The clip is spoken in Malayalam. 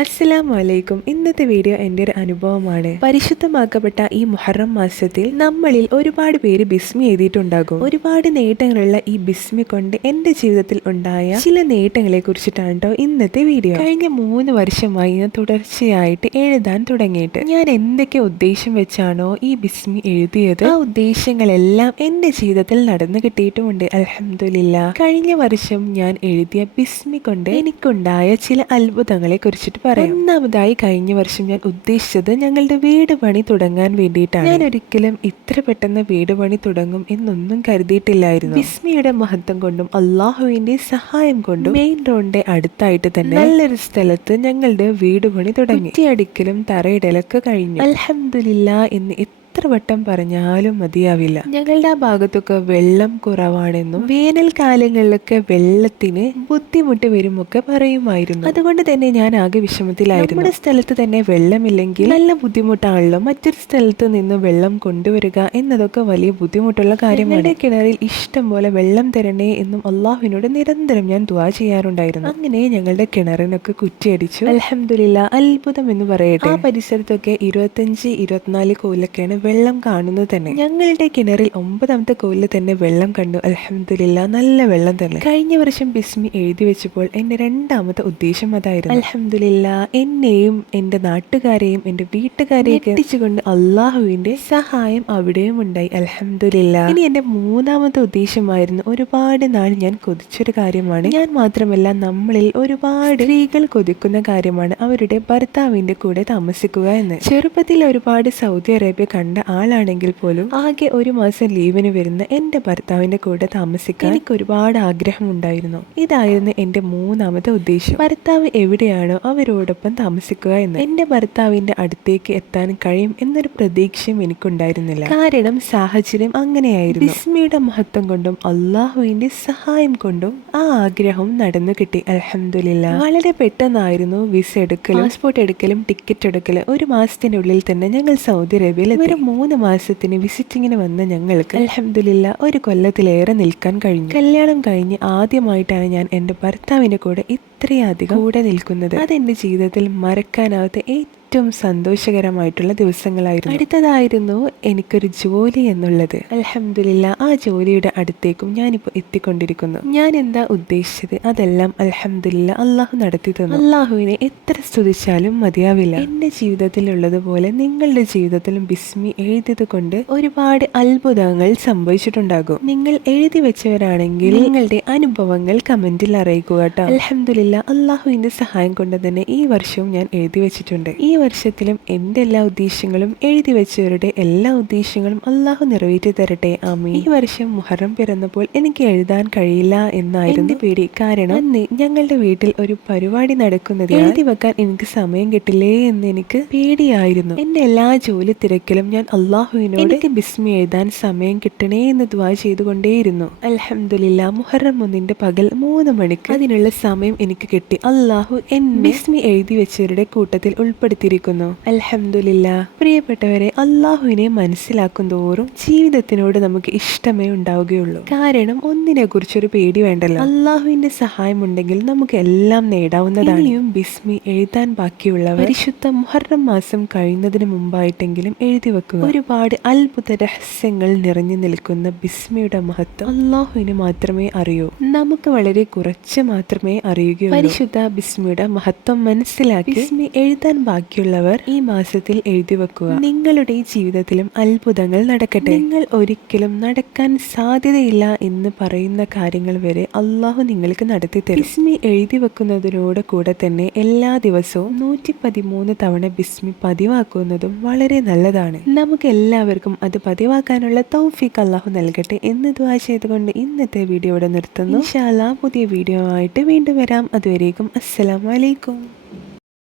അസ്സലാമു അലൈക്കും. ഇന്നത്തെ വീഡിയോ എൻ്റെ ഒരു അനുഭവമാണ്. പരിശുദ്ധമാക്കപ്പെട്ട ഈ മുഹറം മാസത്തിൽ നമ്മളിൽ ഒരുപാട് പേര് ബിസ്മി എഴുതിയിട്ടുണ്ടാകും. ഒരുപാട് നേട്ടങ്ങളുള്ള ഈ ബിസ്മി കൊണ്ട് എൻ്റെ ജീവിതത്തിൽ ഉണ്ടായ ചില നേട്ടങ്ങളെ കുറിച്ചിട്ടാണ് കേട്ടോ ഇന്നത്തെ വീഡിയോ. കഴിഞ്ഞ 3 വർഷമായി ഞാൻ തുടർച്ചയായിട്ട് എഴുതാൻ തുടങ്ങിയിട്ട് ഞാൻ എന്തൊക്കെ ഉദ്ദേശം വെച്ചാണോ ഈ ബിസ്മി എഴുതിയത്, ആ ഉദ്ദേശങ്ങളെല്ലാം എൻ്റെ ജീവിതത്തിൽ നടന്നു കിട്ടിയിട്ടുമുണ്ട്. അൽഹംദുലില്ലാ. കഴിഞ്ഞ വർഷം ഞാൻ എഴുതിയ ബിസ്മി കൊണ്ട് എനിക്കുണ്ടായ ചില അത്ഭുതങ്ങളെ കുറിച്ചിട്ട് പറയാം. ഒന്നാമതായി കഴിഞ്ഞ വർഷം ഞാൻ ഉദ്ദേശിച്ചത് ഞങ്ങളുടെ വീട് പണി തുടങ്ങാൻ വേണ്ടിയിട്ടാണ്. ഞാൻ ഒരിക്കലും ഇത്ര പെട്ടെന്ന് വീട് പണി തുടങ്ങും എന്നൊന്നും കരുതിയിട്ടില്ലായിരുന്നു. ബിസ്മിയുടെ മഹത്വം കൊണ്ടും അള്ളാഹുവിന്റെ സഹായം കൊണ്ടും മെയിൻ റോഡിന്റെ അടുത്തായിട്ട് തന്നെ നല്ലൊരു സ്ഥലത്ത് ഞങ്ങളുടെ വീട് പണി തുടങ്ങി. കുറ്റിയടിക്കലും തറയിടലൊക്കെ കഴിഞ്ഞു. അൽഹംദുലില്ലാ എന്ന് എത്ര വട്ടം പറഞ്ഞാലും മതിയാവില്ല. ഞങ്ങളുടെ ആ ഭാഗത്തൊക്കെ വെള്ളം കുറവാണെന്നും വേനൽക്കാലങ്ങളിലൊക്കെ വെള്ളത്തിന് ബുദ്ധിമുട്ട് വരുമൊക്കെ പറയുമായിരുന്നു. അതുകൊണ്ട് തന്നെ ഞാൻ ആകെ വിഷമത്തിലായിരുന്നു. നമ്മുടെ സ്ഥലത്ത് തന്നെ വെള്ളമില്ലെങ്കിൽ നല്ല ബുദ്ധിമുട്ടാണല്ലോ മറ്റൊരു സ്ഥലത്ത് നിന്ന് വെള്ളം കൊണ്ടുവരിക എന്നതൊക്കെ വലിയ ബുദ്ധിമുട്ടുള്ള കാര്യമാണ്. കിണറിൽ ഇഷ്ടം പോലെ വെള്ളം തരണേ എന്നും അള്ളാഹുവിനോട് നിരന്തരം ഞാൻ ദുആ ചെയ്യാറുണ്ടായിരുന്നു. അങ്ങനെ ഞങ്ങളുടെ കിണറിനൊക്കെ കുറ്റിയടിച്ചു. അൽഹംദുലില്ലാ. അത്ഭുതം എന്ന് പറയട്ടെ, ആ പരിസരത്തൊക്കെ 25-24 കോലൊക്കെയാണ് വെള്ളം കാണുന്നത് തന്നെ. ഞങ്ങളുടെ കിണറിൽ 9ാമത്തെ കോലിൽ തന്നെ വെള്ളം കണ്ടു. അൽഹംദുലില്ലാ. നല്ല വെള്ളം തന്നെ. കഴിഞ്ഞ വർഷം ബിസ്മി എഴുതി വെച്ചപ്പോൾ എന്റെ 2ാമത്തെ ഉദ്ദേശം അതായിരുന്നു. അൽഹംദുലില്ലാ. എന്നെയും എന്റെ നാട്ടുകാരെയും എന്റെ വീട്ടുകാരെയും എത്തിച്ചുകൊണ്ട് അള്ളാഹുവിന്റെ സഹായം അവിടെയും ഉണ്ടായി. അൽഹംദുലില്ലാ. ഇനി എന്റെ 3ാമത്തെ ഉദ്ദേശമായിരുന്നു, ഒരുപാട് നാൾ ഞാൻ കൊതിച്ചൊരു കാര്യമാണ്, ഞാൻ മാത്രമല്ല നമ്മളിൽ ഒരുപാട് സ്ത്രീകൾ കൊതിക്കുന്ന കാര്യമാണ്, അവരുടെ ഭർത്താവിന്റെ കൂടെ താമസിക്കുക എന്ന്. ചെറുപ്പത്തിൽ ഒരുപാട് സൗദി അറേബ്യ കണ്ട ആളാണെങ്കിൽ പോലും ആകെ 1 മാസം ലീവിന് വരുന്ന എന്റെ ഭർത്താവിന്റെ കൂടെ താമസിക്കാൻ എനിക്ക് ഒരുപാട് ആഗ്രഹം ഉണ്ടായിരുന്നു. ഇതായിരുന്നു എന്റെ 3ാമത്തെ ഉദ്ദേശം. ഭർത്താവ് എവിടെയാണോ അവരോടൊപ്പം താമസിക്കുക എന്ന്. എന്റെ ഭർത്താവിന്റെ അടുത്തേക്ക് എത്താൻ കഴിയും എന്നൊരു പ്രതീക്ഷയും എനിക്കുണ്ടായിരുന്നില്ല. കാരണം സാഹചര്യം അങ്ങനെയായിരുന്നു. ബിസ്മിയുടെ മഹത്വം കൊണ്ടും അള്ളാഹുവിന്റെ സഹായം കൊണ്ടും ആ ആഗ്രഹം നടന്നു കിട്ടി. അൽഹംദുലില്ലാ. വളരെ പെട്ടെന്നായിരുന്നു വിസ എടുക്കലും പാസ്പോർട്ട് എടുക്കലും ടിക്കറ്റ് എടുക്കലും. 1 മാസത്തിനുള്ളിൽ തന്നെ ഞങ്ങൾ സൗദി അറേബ്യയിൽ 3 മാസത്തിന് വിസിറ്റിങ്ങിന് വന്ന ഞങ്ങൾക്ക് അൽഹംദുലില്ലാ 1 കൊല്ലത്തിലേറെ നിൽക്കാൻ കഴിഞ്ഞു. കല്യാണം കഴിഞ്ഞ് ആദ്യമായിട്ടാണ് ഞാൻ എൻ്റെ ഭർത്താവിൻ്റെ കൂടെ ഇത്രയധികം കൂടെ നിൽക്കുന്നത്. അതെൻ്റെ ജീവിതത്തിൽ മറക്കാനാവാത്ത ഏറ്റവും സന്തോഷകരമായിട്ടുള്ള ദിവസങ്ങളായിരുന്നു. അടുത്തതായിരുന്നു എനിക്കൊരു ജോലി എന്നുള്ളത്. അൽഹംദുലില്ലാ. ആ ജോലിയുടെ അടുത്തേക്കും ഞാനിപ്പോൾ എത്തിക്കൊണ്ടിരിക്കുന്നു. ഞാൻ എന്താ ഉദ്ദേശിച്ചത് അതെല്ലാം അൽഹംദുലില്ലാ അള്ളാഹു നടത്തി തന്നു. അള്ളാഹുവിനെ എത്ര സ്തുതിച്ചാലും മതിയാവില്ല. എൻ്റെ ജീവിതത്തിലുള്ളതുപോലെ നിങ്ങളുടെ ജീവിതത്തിലും ബിസ്മി എഴുതിയത് കൊണ്ട് ഒരുപാട് അത്ഭുതങ്ങൾ സംഭവിച്ചിട്ടുണ്ടാകും. നിങ്ങൾ എഴുതി വെച്ചവരാണെങ്കിൽ നിങ്ങളുടെ അനുഭവങ്ങൾ കമന്റിൽ അറിയിക്കുക കേട്ടോ. അൽഹംദുലില്ലാ. അള്ളാഹുവിന്റെ സഹായം കൊണ്ട് തന്നെ ഈ വർഷവും ഞാൻ എഴുതി വെച്ചിട്ടുണ്ട്. ഈ വർഷത്തിലും എൻ്റെ എല്ലാ ഉദ്ദേശങ്ങളും എഴുതി വെച്ചവരുടെ എല്ലാ ഉദ്ദേശങ്ങളും അള്ളാഹു നിറവേറ്റി തരട്ടെ. ആമീൻ. ഈ വർഷം മുഹറം പിറന്നപ്പോൾ എനിക്ക് എഴുതാൻ കഴിയില്ല എന്നായിരുന്നു പേടി. കാരണം അന്ന് ഞങ്ങളുടെ വീട്ടിൽ ഒരു പരിപാടി നടക്കുന്നത് എഴുതി വെക്കാൻ എനിക്ക് സമയം കിട്ടില്ലേ എന്ന് എനിക്ക് പേടിയായിരുന്നു. എൻ്റെ എല്ലാ ജോലി തിരക്കിലും ഞാൻ അള്ളാഹുവിനോട് എനിക്ക് ബിസ്മി എഴുതാൻ സമയം കിട്ടണേ എന്ന് ദുആ ചെയ്തുകൊണ്ടേയിരുന്നു. അൽഹംദുലില്ലാ. മുഹറം 1 പകൽ 3 മണിക്ക് അതിനുള്ള സമയം എനിക്ക് കിട്ടി. അള്ളാഹു എന്നെ ബിസ്മി എഴുതി വെച്ചവരുടെ കൂട്ടത്തിൽ ഉൾപ്പെടുത്തി. അൽഹംദുലില്ലാ. പ്രിയപ്പെട്ടവരെ, അള്ളാഹുവിനെ മനസ്സിലാക്കും തോറും ജീവിതത്തിനോട് നമുക്ക് ഇഷ്ടമേ ഉണ്ടാവുകയുള്ളൂ. കാരണം ഒന്നിനെ കുറിച്ചൊരു പേടി വേണ്ടല്ലോ. അള്ളാഹുവിന്റെ സഹായം ഉണ്ടെങ്കിൽ നമുക്ക് എല്ലാം നേടാവുന്നതാണ്. ഇനിയും ബിസ്മി എഴുതാൻ ബാക്കിയുള്ളവർ പരിശുദ്ധ മുഹറം മാസം കഴിയുന്നതിന് മുമ്പായിട്ടെങ്കിലും എഴുതി വെക്കുക. ഒരുപാട് അത്ഭുത രഹസ്യങ്ങൾ നിറഞ്ഞു നിൽക്കുന്ന ബിസ്മിയുടെ മഹത്വം അള്ളാഹുവിന് മാത്രമേ അറിയൂ. നമുക്ക് വളരെ കുറച്ച് മാത്രമേ അറിയുകയുള്ളൂ. പരിശുദ്ധ ബിസ്മിയുടെ മഹത്വം മനസ്സിലാക്കി ബിസ്മി എഴുതാൻ ബാക്കിയുള്ളവർ ഈ മാസത്തിൽ എഴുതി വെക്കുക. നിങ്ങളുടെ ജീവിതത്തിലും അത്ഭുതങ്ങൾ നടക്കട്ടെ. നിങ്ങൾ ഒരിക്കലും നടക്കാൻ സാധ്യതയില്ല എന്ന് പറയുന്ന കാര്യങ്ങൾ വരെ അള്ളാഹു നിങ്ങൾക്ക് നടത്തി തരും. ബിസ്മി എഴുതി വെക്കുന്നതിനോട് കൂടെ തന്നെ എല്ലാ ദിവസവും 113 തവണ ബിസ്മി പതിവാക്കുന്നതും വളരെ നല്ലതാണ്. നമുക്ക് എല്ലാവർക്കും അത് പതിവാക്കാനുള്ള തൗഫീഖ് അള്ളാഹു നൽകട്ടെ എന്ന് ദുആ ചെയ്തുകൊണ്ട് ഇന്നത്തെ വീഡിയോ ഇവിടെ നിർത്തുന്നു. ഇൻഷാ അല്ലാഹ് പുതിയ വീഡിയോ ആയിട്ട് വീണ്ടും വരാം. അതുവരേക്കും അസ്സലാമു അലൈക്കും.